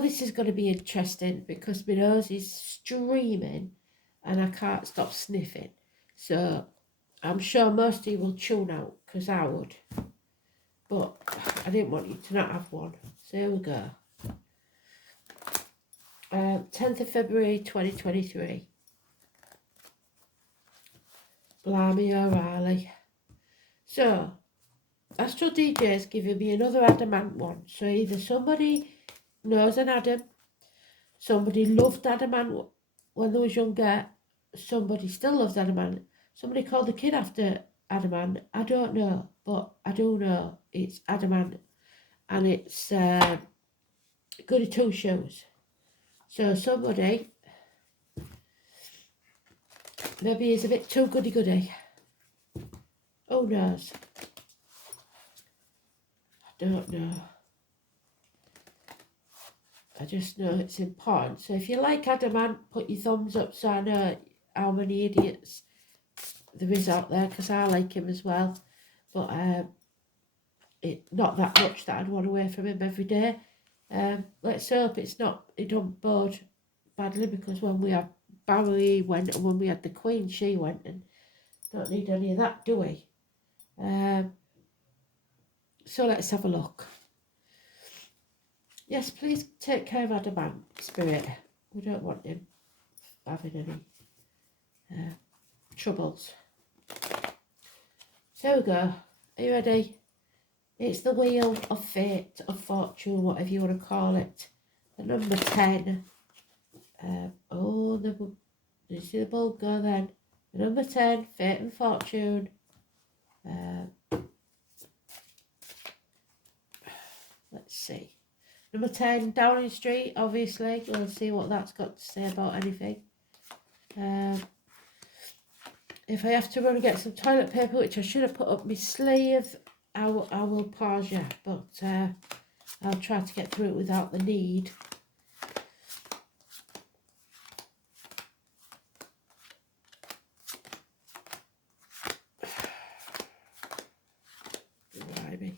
know this is going to be interesting because my nose is streaming and I can't stop sniffing. So I'm sure most of you will tune out because I would. But I didn't want you to not have one. So here we go. 10th of February 2023. Blimey O'Reilly. So, Astro DJ is giving me another adamant one. So either somebody knows an Adam, somebody loved adamant when they was younger, somebody still loves adamant, somebody called the kid after adamant. I don't know, but I do know it's adamant, and it's goody two shoes. So somebody maybe is a bit too goody. Who knows? I don't know. I just know it's important. So if you like adamant, put your thumbs up so I know how many idiots there is out there, because I like him as well. But not that much that I'd want away from him every day. Let's hope it don't bode badly, because when we had Barry, he went, and when we had the Queen, she went, and don't need any of that, do we? So let's have a look. Yes, please take care of Adamant, Spirit. We don't want him having any troubles. So we go. Are you ready? It's the Wheel of Fate, of Fortune, whatever you want to call it. The number 10. Did you see the bulb go then? The number 10, Fate and Fortune. Let's see. Number 10, Downing Street, obviously. We'll see what that's got to say about anything. If I have to run and get some toilet paper, which I should have put up my sleeve, I will pause you. But I'll try to get through it without the need. Blimey.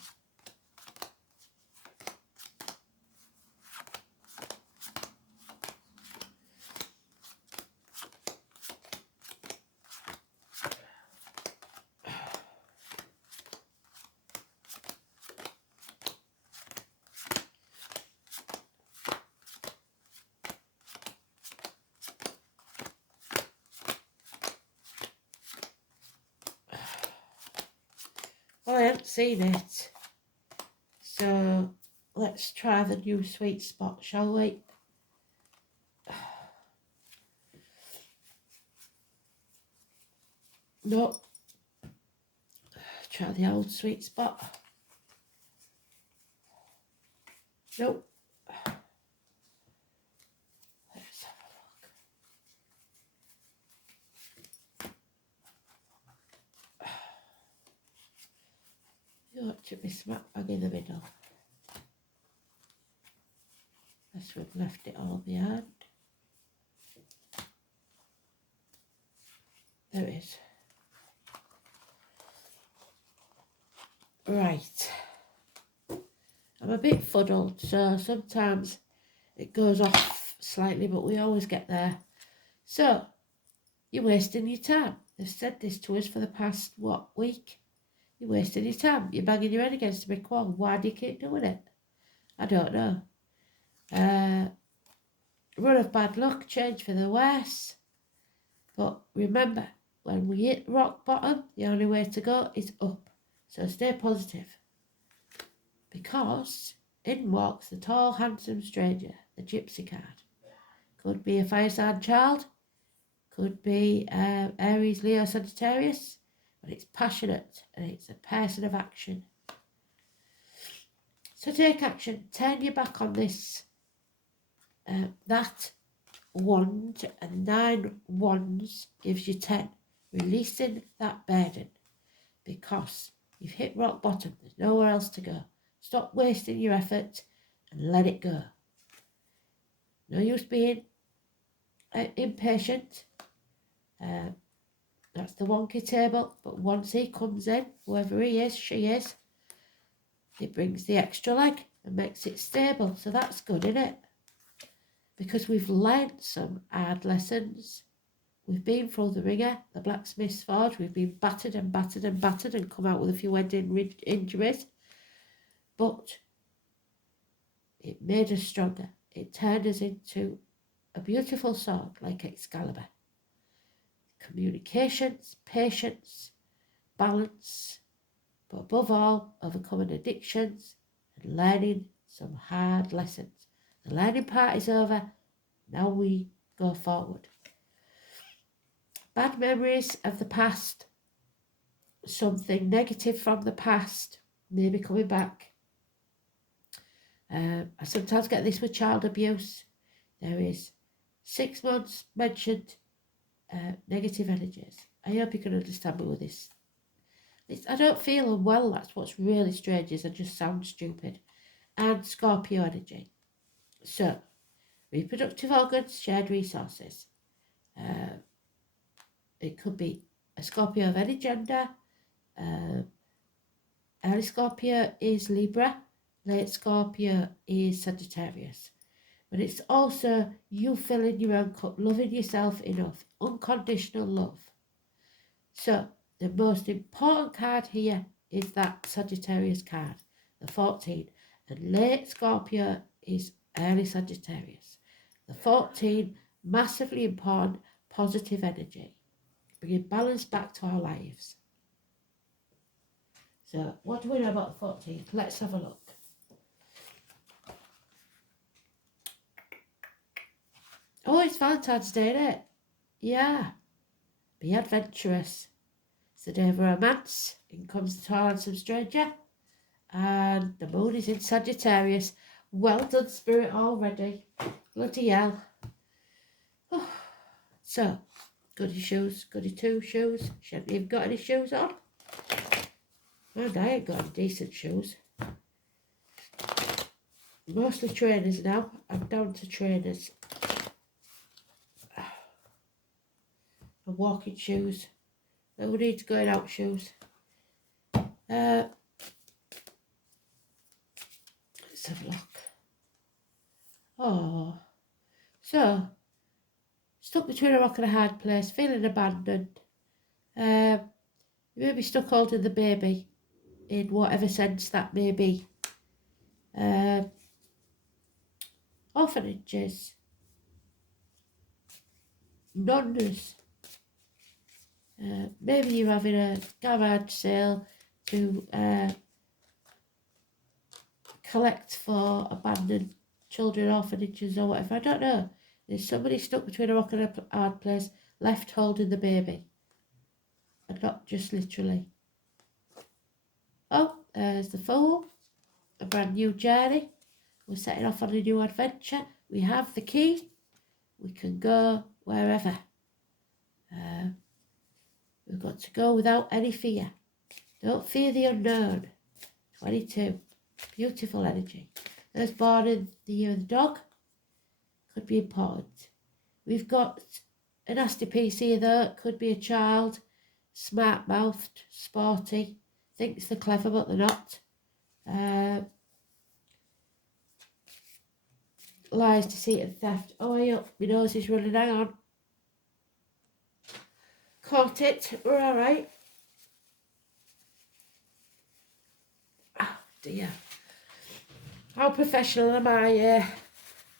Well, I haven't seen it, so let's try the new sweet spot, shall we? No. Try the old sweet spot. Nope. Let's have a look. You ought to be smack bang in the middle. Unless we've left it all behind. There it is. Right. I'm a bit fuddled, so sometimes it goes off slightly, but we always get there. So, you're wasting your time. They've said this to us for the past, week? You're wasting your time. You're banging your head against a brick wall. Why do you keep doing it? I don't know. Run of bad luck, change for the worse. But remember, when we hit rock bottom, the only way to go is up. So stay positive. Because in walks the tall, handsome stranger, the gypsy card. Could be a fire sign child. Could be Aries, Leo, Sagittarius. But it's passionate and it's a person of action. So take action. Turn your back on this. That wand and 9 wands gives you 10. Releasing that burden. Because you've hit rock bottom. There's nowhere else to go. Stop wasting your effort and let it go. No use being impatient. That's the wonky table. But once he comes in, whoever he is, she is, it brings the extra leg and makes it stable. So that's good, isn't it? because we've learned some hard lessons. We've been through the ringer, the blacksmith's forge. We've been battered and battered and battered and come out with a few head injuries. But it made us stronger. It turned us into a beautiful sword like Excalibur. Communications, patience, balance, but above all, overcoming addictions and learning some hard lessons. The learning part is over. Now we go forward. Bad memories of the past, something negative from the past, maybe coming back. I sometimes get this with child abuse. There is 6 months mentioned negative energies. I hope you can understand me with this. I don't feel unwell, that's what's really strange, is I just sound stupid. And Scorpio energy. So, reproductive organs, shared resources. It could be a Scorpio of any gender. Early Scorpio is Libra, late Scorpio is Sagittarius. But it's also you filling your own cup, loving yourself enough, unconditional love. So the most important card here is that Sagittarius card, the 14. And late Scorpio is early Sagittarius. The 14, massively important, positive energy, bringing balance back to our lives. So what do we know about the 14th? Let's have a look. Oh, it's Valentine's Day, isn't it? Yeah. Be adventurous. It's the day of romance. In comes the tall handsome stranger. And the moon is in Sagittarius. Well done, Spirit, already. Bloody hell. Oh. So, goody shoes, goody two shoes. She hasn't even got any shoes on. And I ain't got any decent shoes. Mostly trainers now. I'm down to trainers. And walking shoes. No need to going out shoes. Let's have a look. Oh. So, stuck between a rock and a hard place, feeling abandoned. You may be stuck holding the baby in whatever sense that may be. Orphanages. Nuns. Maybe you're having a garage sale to collect for abandoned children orphanages or whatever. I don't know. There's somebody stuck between a rock and a hard place, left holding the baby. And not just literally. Oh, there's the Fool. A brand new journey. We're setting off on a new adventure. We have the key. We can go wherever. We've got to go without any fear. Don't fear the unknown. 22. Beautiful energy. Those born in the year of the dog. Could be important. We've got a nasty piece here though. Could be a child. Smart-mouthed, sporty. Thinks they're clever but they're not. Lies, deceit and theft. Oh, hey up. My nose is running. Hang on. Caught it. We're alright. Oh dear. How professional am I?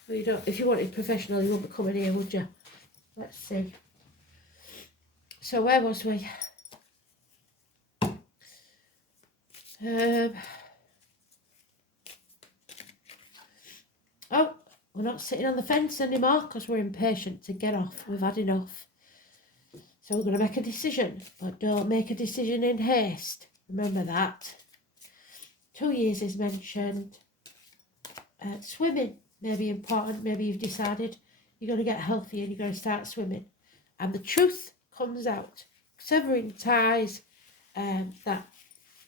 If you wanted professional, you wouldn't be coming here, would you? Let's see. So where was we? Oh, we're not sitting on the fence anymore because we're impatient to get off. We've had enough. So we're going to make a decision, but don't make a decision in haste. Remember that. 2 years is mentioned. Swimming may be important. Maybe you've decided you're going to get healthy and you're going to start swimming. And the truth comes out. Severing ties, that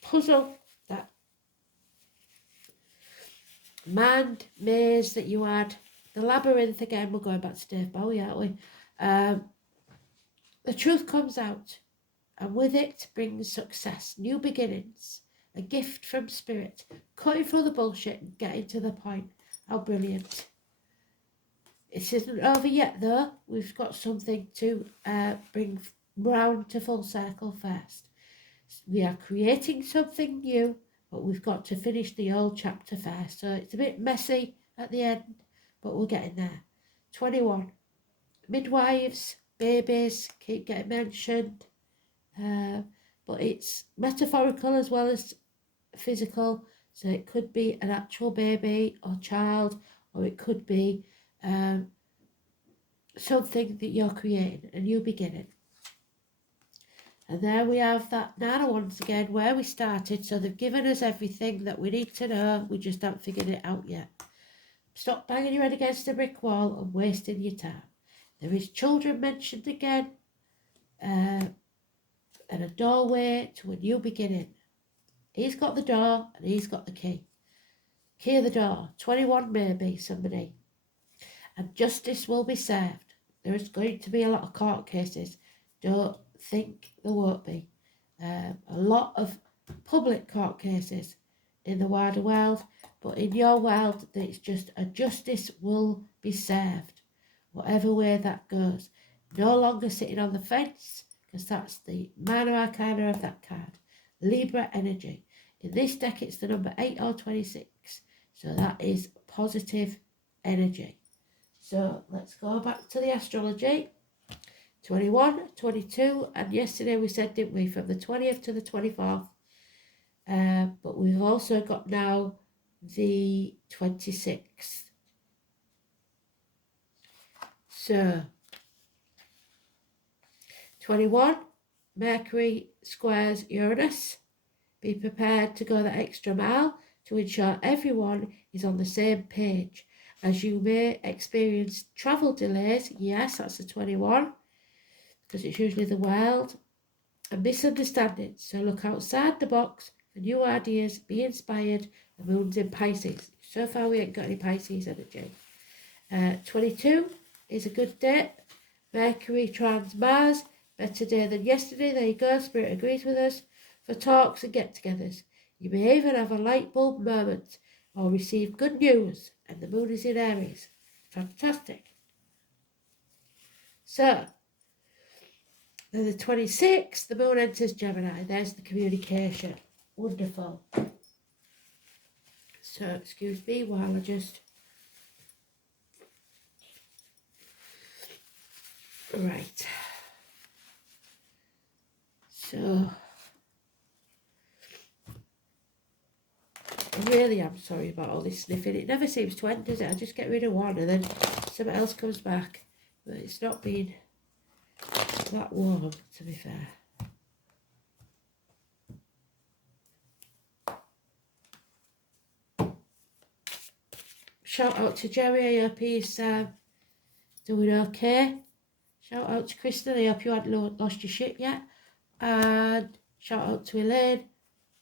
puzzle, that mind maze that you had, the labyrinth again. We're going back to Dave Bowie, aren't we? The truth comes out, and with it brings success, new beginnings, a gift from spirit, cutting through the bullshit and getting to the point. How brilliant. It isn't over yet though. We've got something to bring round to full circle first. We are creating something new, but we've got to finish the old chapter first. So it's a bit messy at the end, but we're getting there. 21. Midwives, babies keep getting mentioned, but it's metaphorical as well as physical. So it could be an actual baby or child, or it could be something that you're creating, a new beginning. And there we have that nana once again where we started. So they've given us everything that we need to know. We just haven't figured it out yet. Stop banging your head against the brick wall and wasting your time. There is children mentioned again, and a doorway to a new beginning. He's got the door and he's got the key. Key of the door, 21 maybe, somebody. And justice will be served. There is going to be a lot of court cases. Don't think there won't be. A lot of public court cases in the wider world, but in your world, it's just a justice will be served, whatever way that goes. No longer sitting on the fence, because that's the minor arcana of that card. Libra energy. In this deck, it's the number 8 or 26, so that is positive energy. So let's go back to the astrology. 21, 22, and yesterday we said, didn't we, from the 20th to the 24th. But we've also got now the 26th. So, 21, Mercury squares Uranus. Be prepared to go the extra mile to ensure everyone is on the same page. As you may experience travel delays, yes, that's the 21, because it's usually the world, and misunderstandings. So look outside the box for new ideas, be inspired. The moon's in Pisces. So far we ain't got any Pisces energy. 22 is a good day. Mercury trans Mars, better day than yesterday. There you go, Spirit agrees with us. For talks and get-togethers. You may even have a light bulb moment or receive good news, and the moon is in Aries. Fantastic. So, then the 26th, the moon enters Gemini. There's the communication. Wonderful. So, excuse me while I just... Right. So, I really am sorry about all this sniffing. It never seems to end, does it? I just get rid of one and then something else comes back. But it's not been that warm, to be fair. Shout out to Jerry, I hope he's doing okay. Shout out to Kristen, I hope you hadn't lost your shit yet. And shout out to Elaine,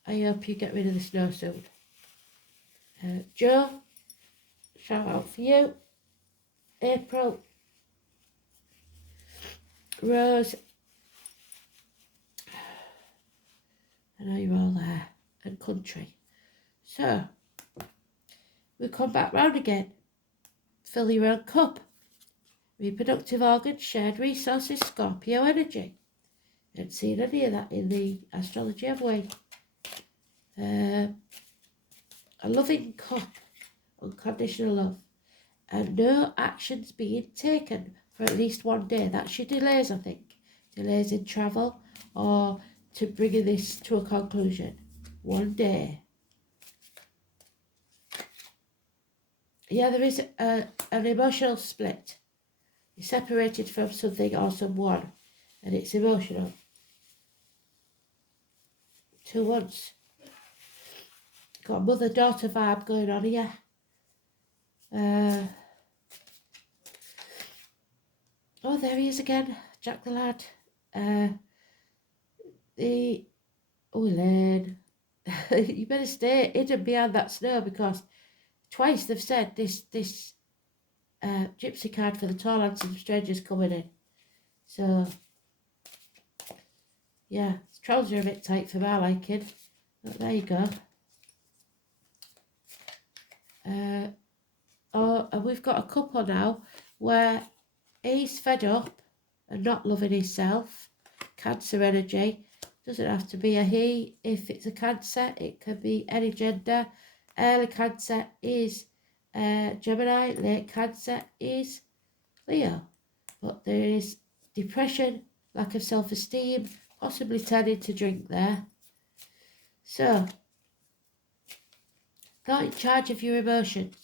I hope you get rid of the snow soon. Joe, shout out for you. April, Rose, I know you're all there, and Country. So, we come back round again. Fill your own cup. Reproductive organs, shared resources, Scorpio energy. I haven't seen any of that in the astrology, have we? A loving cup, unconditional love, and no actions being taken for at least one day. That's your delays, I think. Delays in travel or to bringing this to a conclusion. One day. Yeah, there is an emotional split. You're separated from something or someone, and it's emotional. 2 once. Got a mother-daughter vibe going on here. Oh, there he is again, Jack the lad. Elaine, you better stay hidden behind that snow, because twice they've said this gypsy card for the tall handsome strangers coming in. So, yeah, his trousers are a bit tight for my liking. But there you go. Oh, and we've got a couple now where he's fed up and not loving himself. Cancer energy. Doesn't have to be a he. If it's a Cancer, it can be any gender. Early Cancer is Gemini. Late Cancer is Leo. But there is depression, lack of self-esteem, possibly turning to drink there. So, not in charge of your emotions.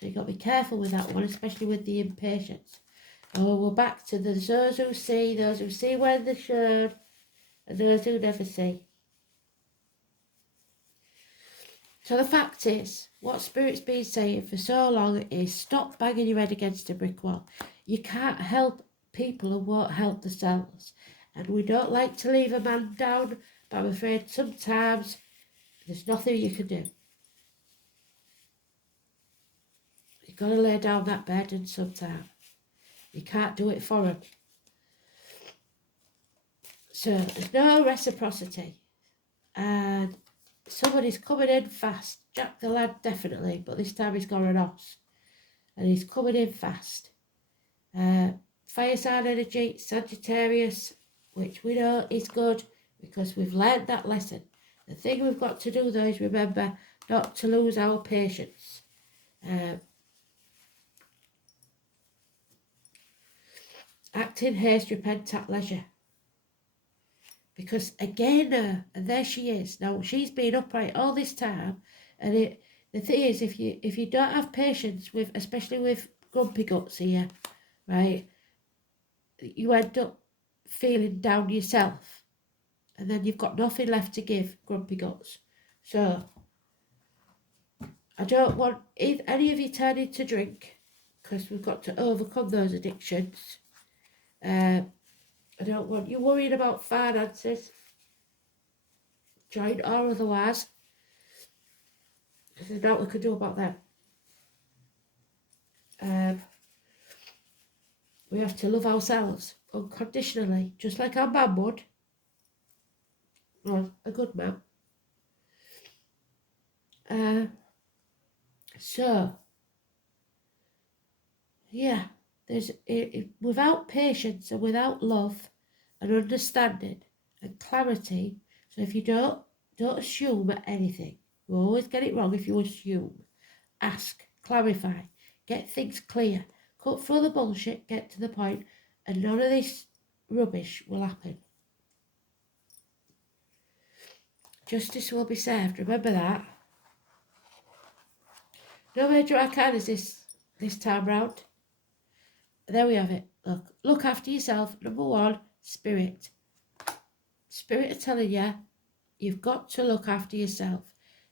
So you've got to be careful with that one, especially with the impatience. And we're back to those who see when they should, and those who never see. So the fact is, what Spirit's been saying for so long is stop banging your head against a brick wall. You can't help people who won't help themselves. And we don't like to leave a man down, but I'm afraid sometimes there's nothing you can do. You've got to lay down that burden sometime. You can't do it for him. So there's no reciprocity. And somebody's coming in fast. Jack the lad definitely, but this time he's got an os. And he's coming in fast. Fire sign energy, Sagittarius, which we know is good because we've learned that lesson. The thing we've got to do though is remember not to lose our patience. Act in haste, repent at leisure. Because again, and there she is. Now she's been upright all this time, and the thing is, if you don't have patience with, especially with grumpy guts here, right, you end up feeling down yourself, and then you've got nothing left to give, grumpy guts. So I don't want any of you turning to drink, because we've got to overcome those addictions. I don't want you worrying about finances, joint or otherwise. There's nothing we can do about that. We have to love ourselves unconditionally, just like our mum would. Well, a good mum. So, yeah, there's without patience and without love and understanding and clarity. So if you don't assume anything, you always get it wrong if you assume. Ask, clarify, get things clear, cut through the bullshit, get to the point, and none of this rubbish will happen. Justice will be served, remember that. No major arcanas this time round. There we have it. Look after yourself. Number one, Spirit. Spirit are telling you, you've got to look after yourself.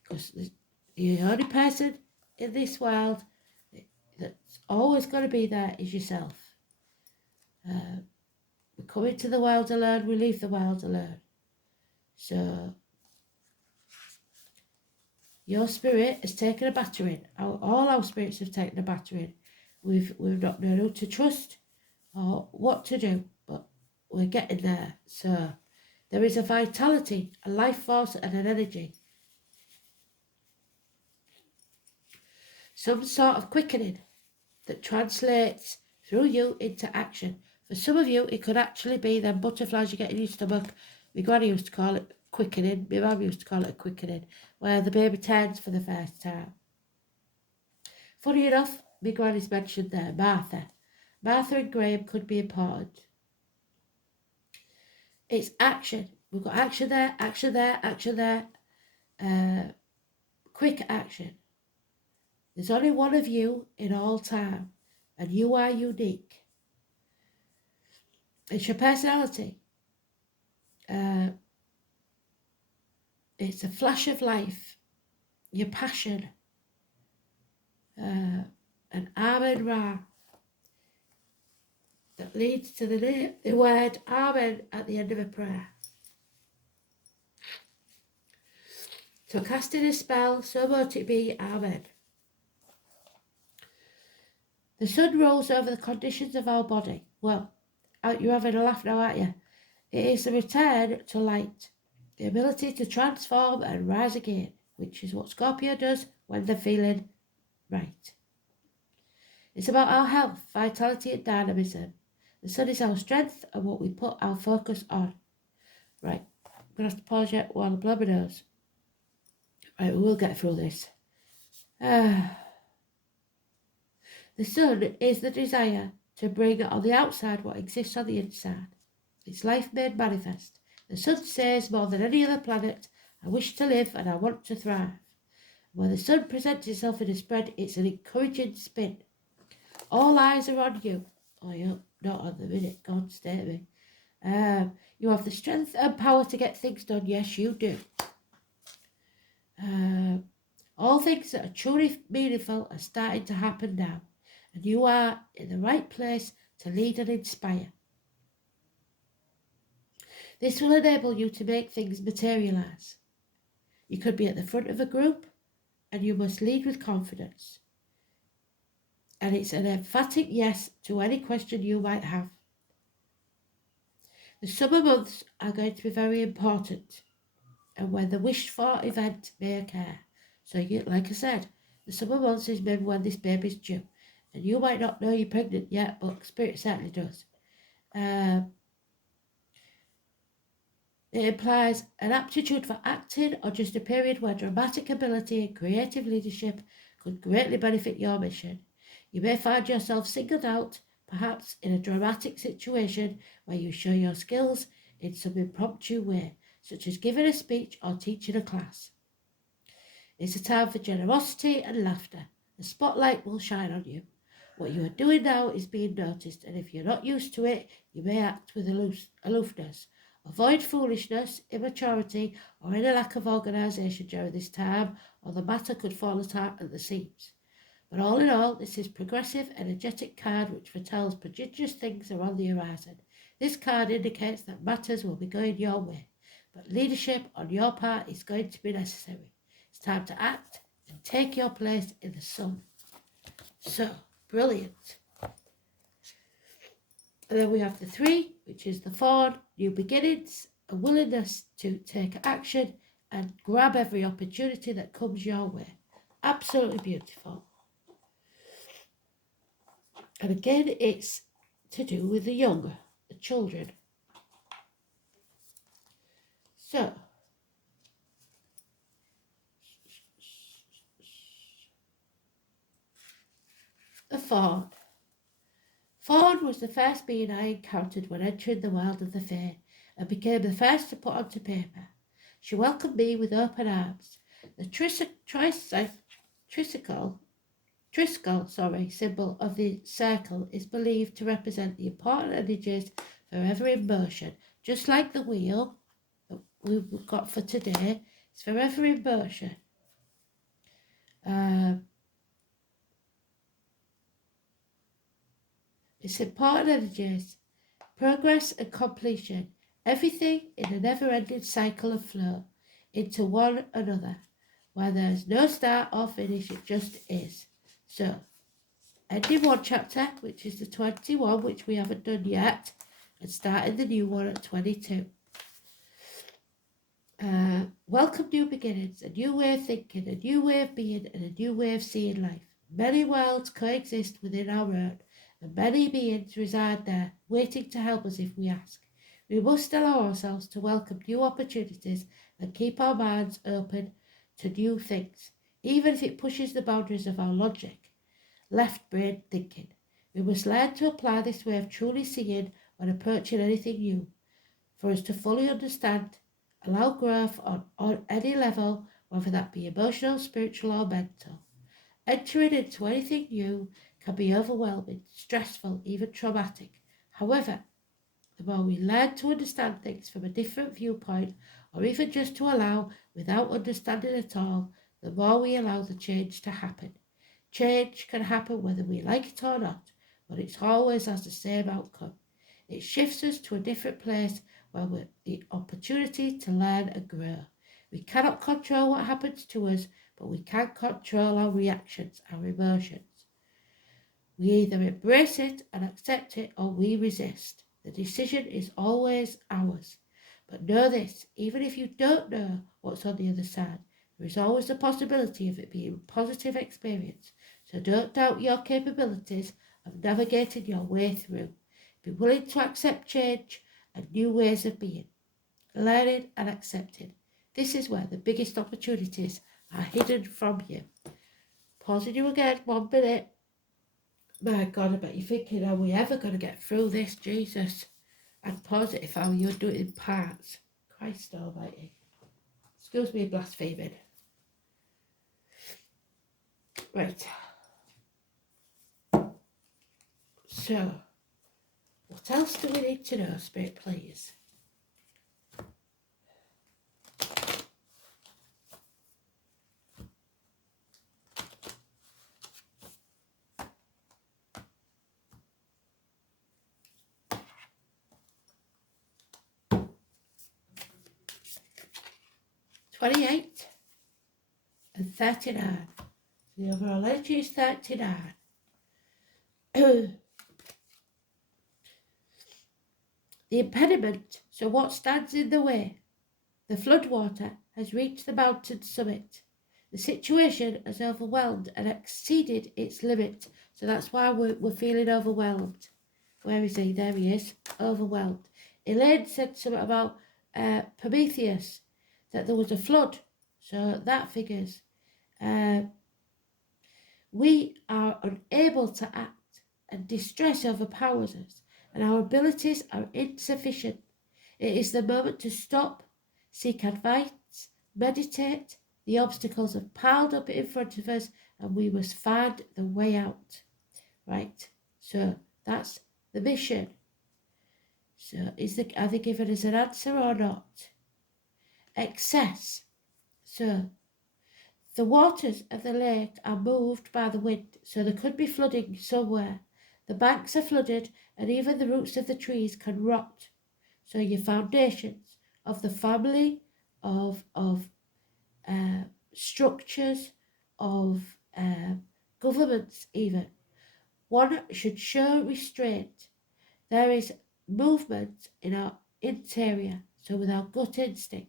Because the only person in this world that's always going to be there is yourself. We come into the world alone, we leave the world alone. So, your spirit has taken a battering. All our spirits have taken a battering. We've not known who to trust or what to do, but we're getting there. So, there is a vitality, a life force and an energy. Some sort of quickening that translates through you into action. For some of you, it could actually be them butterflies you get in your stomach. My granny used to call it quickening. My mum used to call it a quickening, where the baby turns for the first time. Funny enough, my granny's mentioned there, Martha. Martha and Graham could be important. It's action. We've got action there, action there, action there. Quick action. There's only one of you in all time, and you are unique. It's your personality. It's a flash of life, your passion, an Amen Ra that leads to the word Amen at the end of a prayer. So casting a spell, so mote it be, Amen. The sun rolls over the conditions of our body. Well, you're having a laugh now, aren't you? It is the return to light, the ability to transform and rise again, which is what Scorpio does when they're feeling right. It's about our health, vitality and dynamism. The sun is our strength and what we put our focus on. Right, I'm going to have to pause yet while I blow my nose. Right, we will get through this. The sun is the desire to bring on the outside what exists on the inside. It's life made manifest. The sun says more than any other planet, I wish to live and I want to thrive. When the sun presents itself in a spread, it's an encouraging spin. All eyes are on you. Oh, you're not on the minute. God, stay with me. You have the strength and power to get things done. Yes, you do. All things that are truly meaningful are starting to happen now. And you are in the right place to lead and inspire. This will enable you to make things materialise. You could be at the front of a group and you must lead with confidence. And it's an emphatic yes to any question you might have. The summer months are going to be very important and when the wished for event may occur. So like I said, the summer months is maybe when this baby's due. And you might not know you're pregnant yet, but Spirit certainly does. It implies an aptitude for acting or just a period where dramatic ability and creative leadership could greatly benefit your mission. You may find yourself singled out, perhaps in a dramatic situation where you show your skills in some impromptu way, such as giving a speech or teaching a class. It's a time for generosity and laughter. The spotlight will shine on you. What you are doing now is being noticed, and if you're not used to it, you may act with aloofness. Avoid foolishness, immaturity, or any lack of organisation during this time, or the matter could fall apart at the seams. But all in all, this is progressive, energetic card which foretells prodigious things are on the horizon. This card indicates that matters will be going your way, but leadership on your part is going to be necessary. It's time to act and take your place in the sun. So, brilliant. And then we have the 3, which is the Fawn, new beginnings, a willingness to take action and grab every opportunity that comes your way. Absolutely beautiful. And again, it's to do with the young, the children. So, the Fawn. Fawn was the first being I encountered when entering the world of the fae, and became the first to put onto paper. She welcomed me with open arms. The Triskel symbol of the circle is believed to represent the important energies forever in motion, just like the wheel that we've got for today. It's forever in motion. It's important energies, progress and completion, everything in a never-ending cycle of flow into one another, where there is no start or finish, it just is. So, ending one chapter, which is the 21, which we haven't done yet, and starting the new one at 22. Welcome new beginnings, a new way of thinking, a new way of being, and a new way of seeing life. Many worlds coexist within our own, and many beings reside there, waiting to help us if we ask. We must allow ourselves to welcome new opportunities and keep our minds open to new things, even if it pushes the boundaries of our logic, left brain thinking. We must learn to apply this way of truly seeing when approaching anything new, for us to fully understand, allow growth on any level, whether that be emotional, spiritual or mental. Entering into anything new can be overwhelming, stressful, even traumatic. However, the more we learn to understand things from a different viewpoint, or even just to allow without understanding at all, the more we allow the change to happen. Change can happen whether we like it or not, but it always has the same outcome. It shifts us to a different place where we're the opportunity to learn and grow. We cannot control what happens to us, but we can control our reactions, our emotions. We either embrace it and accept it, or we resist. The decision is always ours. But know this, even if you don't know what's on the other side, there is always the possibility of it being a positive experience. So don't doubt your capabilities of navigating your way through. Be willing to accept change and new ways of being, learning and accepting. This is where the biggest opportunities are hidden from you. Pausing you again 1 minute. My God, I bet you're thinking, are we ever going to get through this, Jesus? I'd pause it if I were you, do it in parts. Christ almighty. Excuse me blaspheming. Right. So, what else do we need to know, Spirit, please? "28 and 39. The overall energy is 39. The impediment, so what stands in the way? The floodwater has reached the mountain summit. The situation has overwhelmed and exceeded its limit. So that's why we're feeling overwhelmed. Where is he? There he is. Overwhelmed. Elaine said something about Prometheus, that there was a flood. So that figures. We are unable to act, and distress overpowers us, and our abilities are insufficient. It is the moment to stop, seek advice, meditate. The obstacles have piled up in front of us, and we must find the way out. Right, so that's the mission. So are they giving us an answer or not? Excess. So the waters of the lake are moved by the wind, so there could be flooding somewhere. The banks are flooded, and even the roots of the trees can rot. So your foundations of the family, of structures, of governments even. One should show restraint. There is movement in our interior, so with our gut instinct.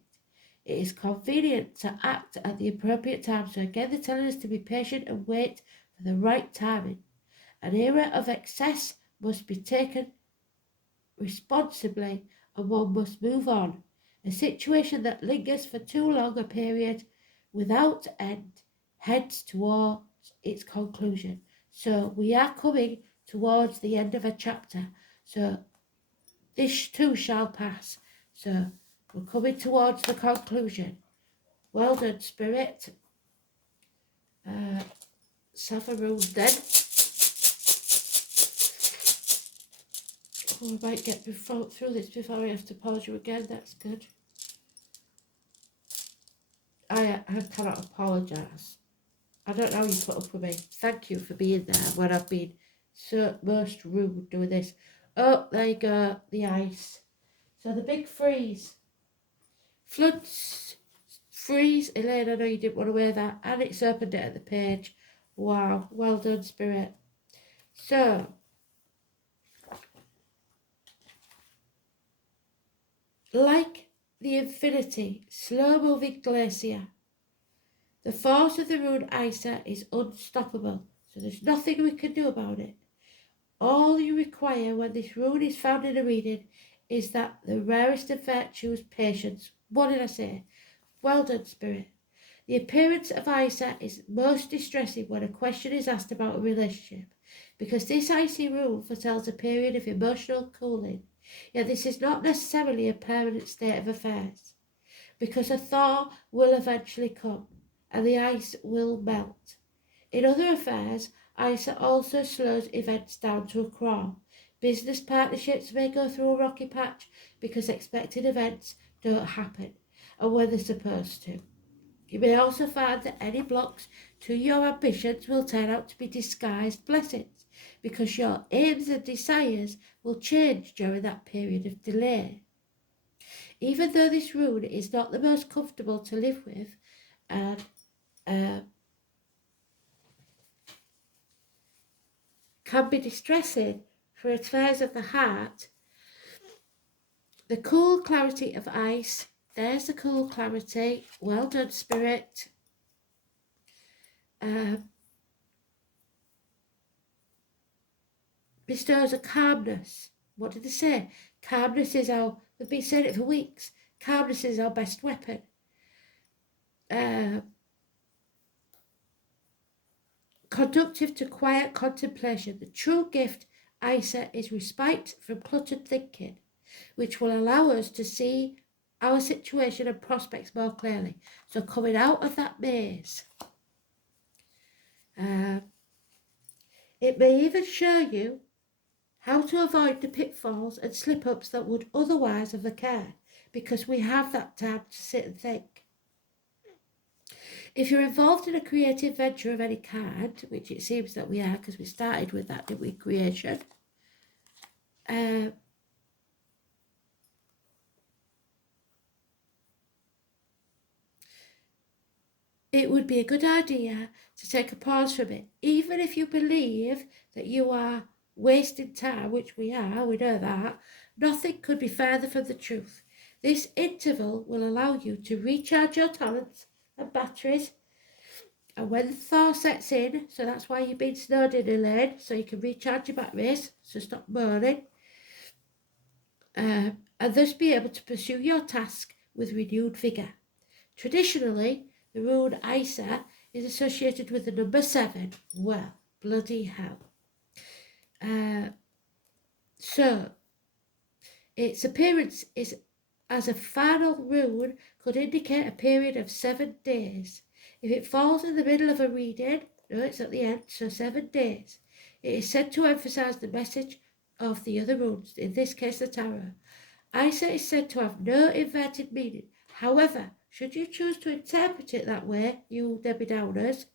It is convenient to act at the appropriate time. So again, they're telling us to be patient and wait for the right timing. An era of excess must be taken responsibly, and one must move on. A situation that lingers for too long a period without end heads towards its conclusion. So we are coming towards the end of a chapter. So this too shall pass. So we're coming towards the conclusion. Well done, Spirit. Savaroon then. Oh, I might get through this before I have to pause you again. That's good. I cannot apologise. I don't know how you put up with me. Thank you for being there when I've been so most rude doing this. Oh, there you go, the ice. So the big freeze. Floods, freeze. Elaine, I know you didn't want to wear that. And it's opened it at the page. Wow, well done, Spirit. So, like the infinity, slow-moving glacier, the force of the rune Isa is unstoppable. So there's nothing we can do about it. All you require when this rune is found in a reading is that the rarest of virtues, patience. What did I say? Well done, Spirit. The appearance of Isa is most distressing when a question is asked about a relationship, because this icy rune foretells a period of emotional cooling. Yet this is not necessarily a permanent state of affairs, because a thaw will eventually come, and the ice will melt. In other affairs, ice also slows events down to a crawl. Business partnerships may go through a rocky patch because expected events don't happen, and when they're supposed to. You may also find that any blocks to your ambitions will turn out to be disguised blessings, because your aims and desires will change during that period of delay. Even though this rune is not the most comfortable to live with, and can be distressing for affairs of the heart, the cool clarity of ice, there's the cool clarity, well done, Spirit. bestows a calmness. What did they say? Calmness is they've been saying it for weeks, calmness is our best weapon. Conductive to quiet contemplation. The true gift, Isa, is respite from cluttered thinking, which will allow us to see our situation and prospects more clearly. So coming out of that maze, it may even show you how to avoid the pitfalls and slip-ups that would otherwise have occurred, because we have that time to sit and think. If you're involved in a creative venture of any kind, which it seems that we are, because we started with that, didn't we, creation, it would be a good idea to take a pause from it. Even if you believe that you are wasting time, which we are, we know that, nothing could be further from the truth. This interval will allow you to recharge your talents and batteries. And when thaw sets in, so that's why you've been snowed in, Elaine, so you can recharge your batteries, so stop moaning, and thus be able to pursue your task with renewed vigour. Traditionally, the rune Isa is associated with the number 7. Well, bloody hell. So, its appearance is as a final rune could indicate a period of 7 days. If it falls in the middle of a reading, no, it's at the end, so 7 days. It is said to emphasise the message of the other runes, in this case the tarot. Isa is said to have no inverted meaning. However, should you choose to interpret it that way, you Debbie Downers,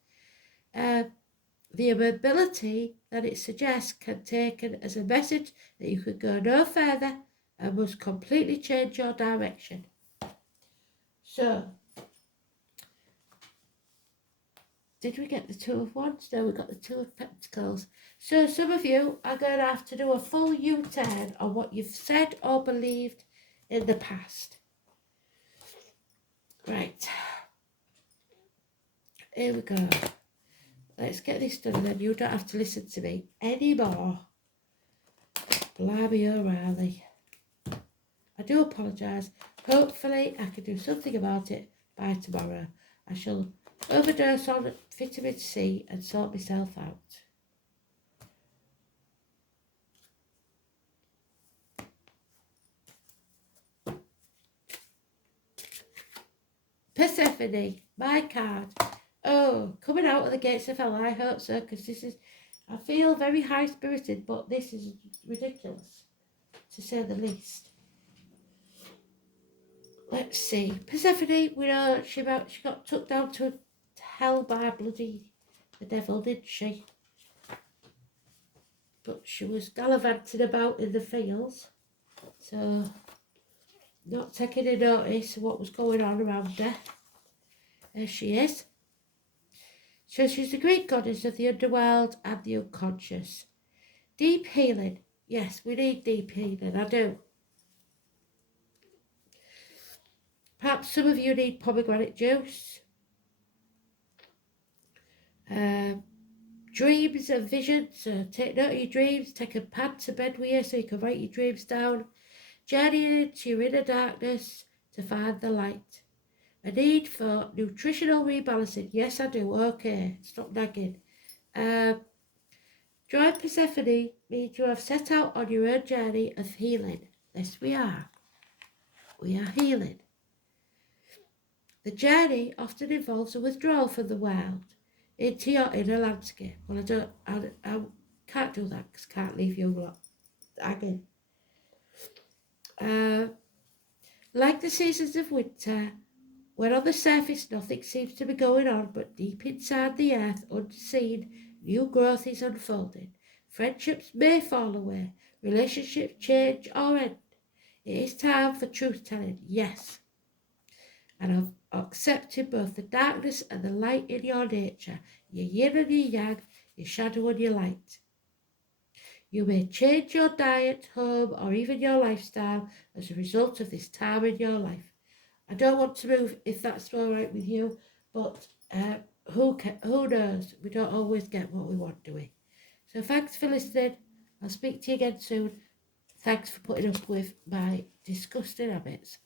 the ability that it suggests can be taken as a message that you could go no further and must completely change your direction. So, did we get the 2 of Wands? No, we got the 2 of Pentacles. So some of you are going to have to do a full U-turn on what you've said or believed in the past. Right. Here we go. Let's get this done and then you don't have to listen to me anymore. Blimey O'Reilly. I do apologise. Hopefully I can do something about it by tomorrow. I shall overdose on vitamin C and sort myself out. Persephone, my card. Oh, coming out of the gates of hell, I hope so, because this is, I feel very high-spirited, but this is ridiculous, to say the least. Let's see. Persephone, we know she got took down to hell by bloody the devil, didn't she? But she was gallivanting about in the fields, so not taking a notice of what was going on around her. There she is. So she's the Greek goddess of the underworld and the unconscious. Deep healing. Yes, we need deep healing, I do. Perhaps some of you need pomegranate juice. Dreams and visions. So take note of your dreams. Take a pad to bed with you so you can write your dreams down. Journeying into your inner darkness to find the light. A need for nutritional rebalancing. Yes, I do. Okay, stop nagging. Joy Persephone means you have set out on your own journey of healing. Yes, we are. We are healing. The journey often involves a withdrawal from the world into your inner landscape. Well, I can't do that because I can't leave you lot hanging. Like the seasons of winter, when on the surface nothing seems to be going on, but deep inside the earth, unseen, new growth is unfolding. Friendships may fall away, relationships change or end. It is time for truth-telling, yes. And of accepting both the darkness and the light in your nature, your yin and your yang, your shadow and your light. You may change your diet, home, or even your lifestyle as a result of this time in your life. I don't want to move if that's all right with you, but who knows? We don't always get what we want, do we? So thanks for listening. I'll speak to you again soon. Thanks for putting up with my disgusting habits.